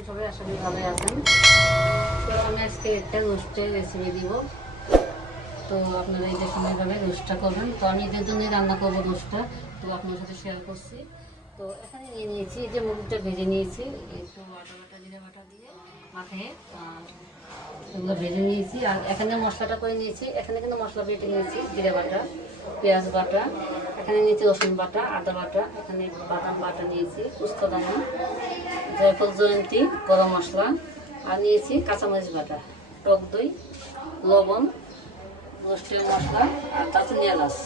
আছেন সবাই, আশা করি ভালোই আছেন। তো আমি আজকে একটা রোস্টের রেসিপি দিব। তো আপনারা এই যে সময়ভাবে রোস্টটা করবেন। তো আমি এদের জন্যই রান্না করবো রোস্টটা, তো আপনার সাথে শেয়ার করছি। তো এখানে নিয়ে নিয়েছি, এই যে মুরগিটা ভেজে নিয়েছি, একটু বাটা বাটা জিরে বাটা দিয়ে মাথায় এগুলো ভেজে নিয়েছি। আর এখানে মশলাটা করে নিয়েছি, এখানে কিন্তু মশলা বেটে নিয়েছি, জিরে বাটা, পেঁয়াজ বাটা, এখানে নিয়েছি রসুন বাটা, আদা বাটা, এখানে বাদাম বাটা নিয়েছি, পোস্তদানা, জয়ফল জয়ন্তী, গরম মশলা, আর নিয়েছি কাঁচামরিচ বাটা, টক দই, লবণ, রোস্টের মশলা, আর দারচিনি এলাচ।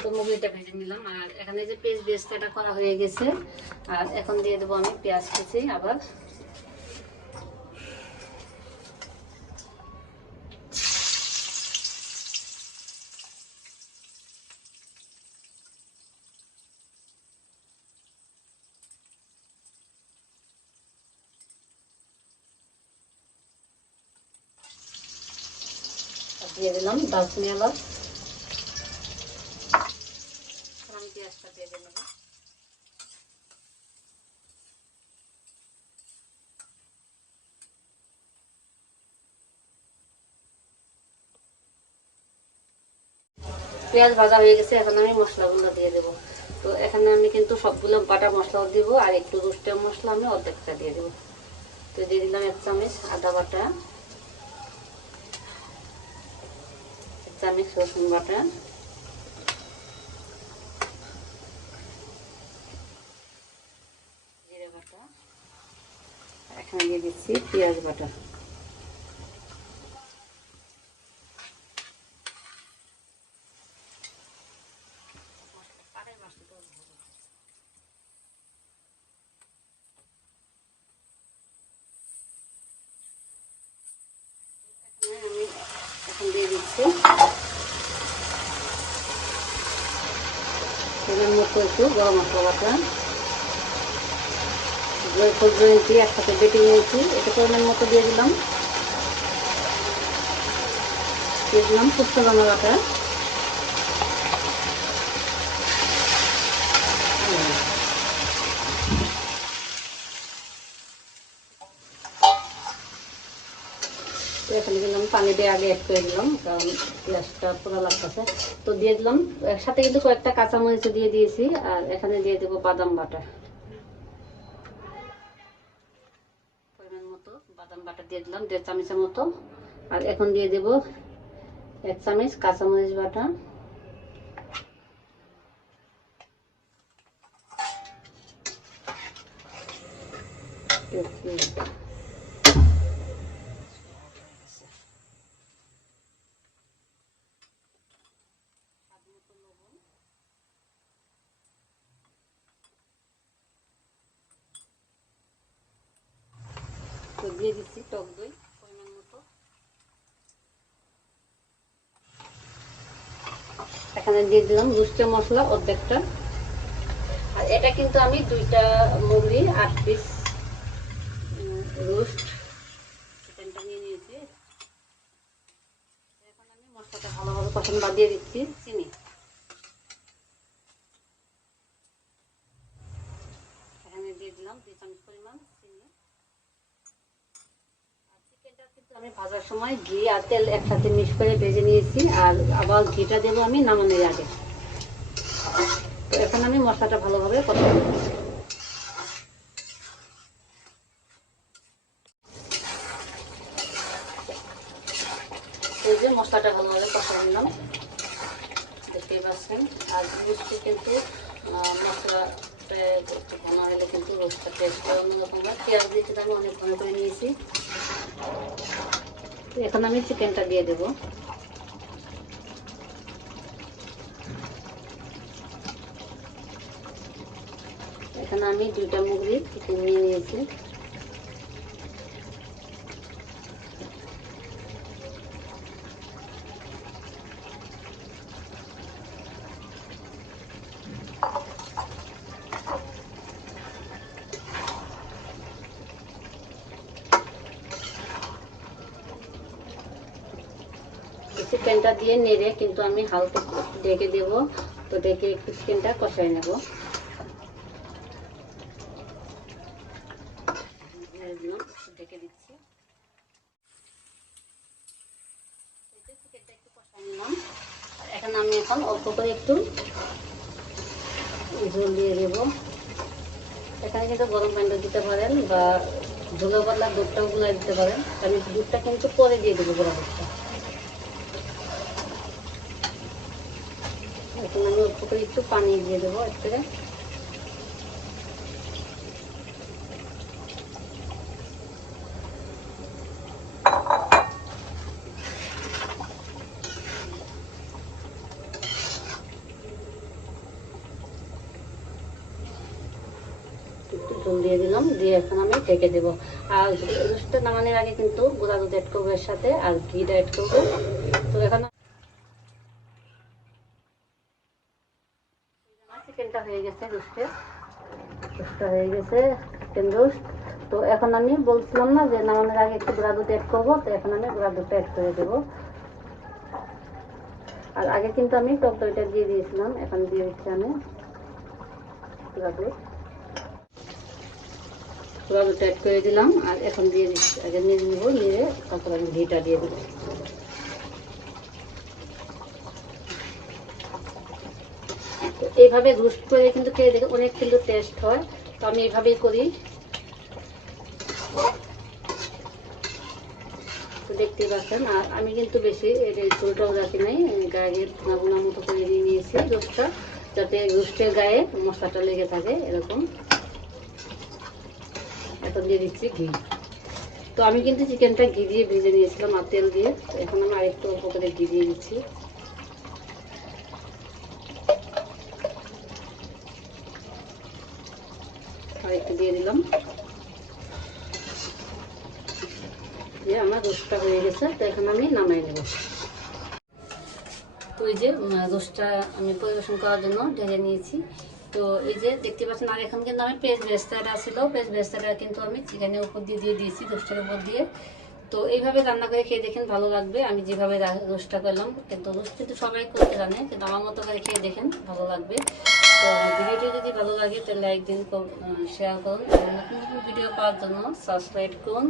তো মুরগিটা ভেজে নিলাম। আর এখানে যে পেস্টটা করা হয়ে গেছে। আর এখন দিয়ে দেবো আমি পেঁয়াজ কুচি আবার। দিয়ে দিলাম দারচিনি এলাচ। আমি পেঁয়াজটা দিয়ে নেব। পেঁয়াজ ভাজা হয়ে গেছে, এখন আমি মশলাগুলো দিয়ে দেবো। তো এখানে আমি কিন্তু সবগুলো বাটা মশলাও দিব, আর একটু রোস্টের মশলা আমি অর্ধেকটা দিয়ে দেবো। তো দিয়ে দিলাম 1 চামচ আদা বাটা, 1 চামচ রসুন বাটা, জিরে বাটা, এখানে দিয়ে দিচ্ছি পেঁয়াজ বাটা। আমি এখন দিয়ে দিচ্ছি এর মতো একটু গরম মশলা বাটা, জয়ফল জয়ন্তী একসাথে বেটে নিয়েছি, এটা পরিমাণ মতো দিয়ে দিলাম। দিয়ে দিলাম পোস্তদানা বাটা, তো এখানে দিলাম পানি দিয়ে আগে অ্যাড করে দিলাম, কারণ পেঁয়াজটা পুরো লাগতেছে। তো দিয়ে দিলাম একসাথে কিন্তু কয়েকটা কাঁচামরিচ দিয়ে দিয়েছি। আর এখানে দিয়ে দেবো বাদাম বাটা, পরিমাণ মতো বাদাম বাটা দিয়ে দিলাম 1.5 চামচের মতো। আর এখন দিয়ে দেবো 1 চামচ কাঁচামরিচ বাটা, তো দিয়ে দিচ্ছি টক দই পরিমাণ মতো। এখানে দিয়ে দিলাম রোস্টের মশলা অর্ধেকটা। আর এটা কিন্তু আমি 2টা মুরগি 8 পিস রোস্ট চিকেনটা নিয়ে নিয়েছি। এখন আমি মশলাটা ভালোভাবে কষানো দিয়ে দিচ্ছি চিনি। এখানে দিয়ে দিলাম 2 চামচ পরিমাণ চিনি। আর চিকেনটা কিন্তু আমি ভাজার সময় ঘি আর তেল একসাথে মিক্স করে ভেজে নিয়েছি। আর আবার ঘিটা দেবো আমি নামানোর আগে। তো এখন আমি মশলাটা ভালোভাবে কষাবো। এই যে মশলাটা ভালোভাবে কষা নিলাম, দেখতেই পাচ্ছেন। আর রোস্টে কিন্তু মশলা ঘন হলে কিন্তু রোস্টটা টেস্টটা অন্যরকম হয়। পেঁয়াজ দিয়েছি আমি অনেক ঘন করে নিয়েছি। এখন আমি চিকেনটা দিয়ে দেবো। এখানে আমি 2টা মুরগি চিকেন নিয়ে নিয়েছি। চিকেনটা দিয়ে নেড়ে কিন্তু আমি হালকা ঢেকে দেব। তো ঢেকে একটু চিকেনটা কষাই নেব। দিলাম, ঢেকে দিচ্ছি। চিকেনটা একটু কষাই নিলাম। এখানে আমি এখন অল্প করে একটু ঝোল দিয়ে দেবো। এখানে কিন্তু গরম পানিটা দিতে পারেন বা ঝোলো পাতলা দুধটাও গুলাই দিতে পারেন। আমি দুধটা কিন্তু পরে দিয়ে দেবো, গোলা দুধটা। এখন আমি অল্প করে একটু পানি দিয়ে দেবো একটু। একটু ঝোল দিয়ে দিলাম, দিয়ে এখন আমি ঢেকে দেবো। আর রোস্টটা নামানোর আগে কিন্তু গুঁড়া দুধ অ্যাড করবো এর সাথে, আর ঘিটা অ্যাড করবো। তো এখন চিকেনটা হয়ে গেছে, রোস্টটা হয়ে গেছে, চিকেন রোস্ট। তো এখন আমি বলছিলাম না যে নামানোর আগে একটু গুঁড়া দুধ অ্যাড করবো, তো এখন আমি গুঁড়া দুধটা অ্যাড করে দেবো। আর আগে কিন্তু আমি টক দইটা দিয়ে দিয়েছিলাম, এখন দিয়ে দিচ্ছি আমি গুঁড়া দুধ। গুঁড়া দুধটা অ্যাড করে দিলাম, আর এখন দিয়ে দিচ্ছি, আগে নিয়ে নেবো, নিয়ে তারপর আমি ঘিটা দিয়ে দেবো। তো এইভাবে রোস্ট করে কিন্তু খেয়ে দেখে অনেক কিন্তু টেস্ট হয়। তো আমি এইভাবেই করি। তো দেখতেই পাচ্ছেন। আর আমি কিন্তু বেশি ঝোলটাও রাখি নাই, গায়ে ভুনা ভুনা মতো করে দিয়ে নিয়েছি রোস্টটা, যাতে রোস্টের গায়ে মশলাটা লেগে থাকে এরকম। এখন দিয়ে দিচ্ছি ঘি। তো আমি কিন্তু চিকেনটা ঘি দিয়ে ভেজে নিয়েছিলাম আর তেল দিয়ে। তো এখন আমি আরেকটু অল্প করে ঘি দিয়ে দিচ্ছি। আরেকটু দিয়ে দিলাম, দিয়ে আমার রোস্টটা হয়ে গেছে। তো এখন আমি নামাই নেব। তো এই যে রোস্টটা আমি পরিবেশন করার জন্য ঢেলে নিয়েছি। তো এই যে দেখতে পাচ্ছেন। আর এখন কিন্তু আমি পেঁয়াজ বেরেস্তাটা ছিল, পেঁয়াজ বেরেস্তাটা কিন্তু আমি চিকেনের উপর দিয়ে দিয়েছি, রোস্টের উপর দিয়ে। তো এইভাবে রান্না করে খেয়ে দেখেন, ভালো লাগবে। আমি যেভাবে রোস্টটা করলাম, কিন্তু রোস্ট কিন্তু সবাই করতে জানে, কিন্তু আমার মতো করে খেয়ে দেখেন, ভালো লাগবে। তো ভিডিওটি যদি ভালো লাগে তাহলে লাইক দিন, শেয়ার করুন, নতুন নতুন ভিডিও পাওয়ার জন্য সাবস্ক্রাইব করুন।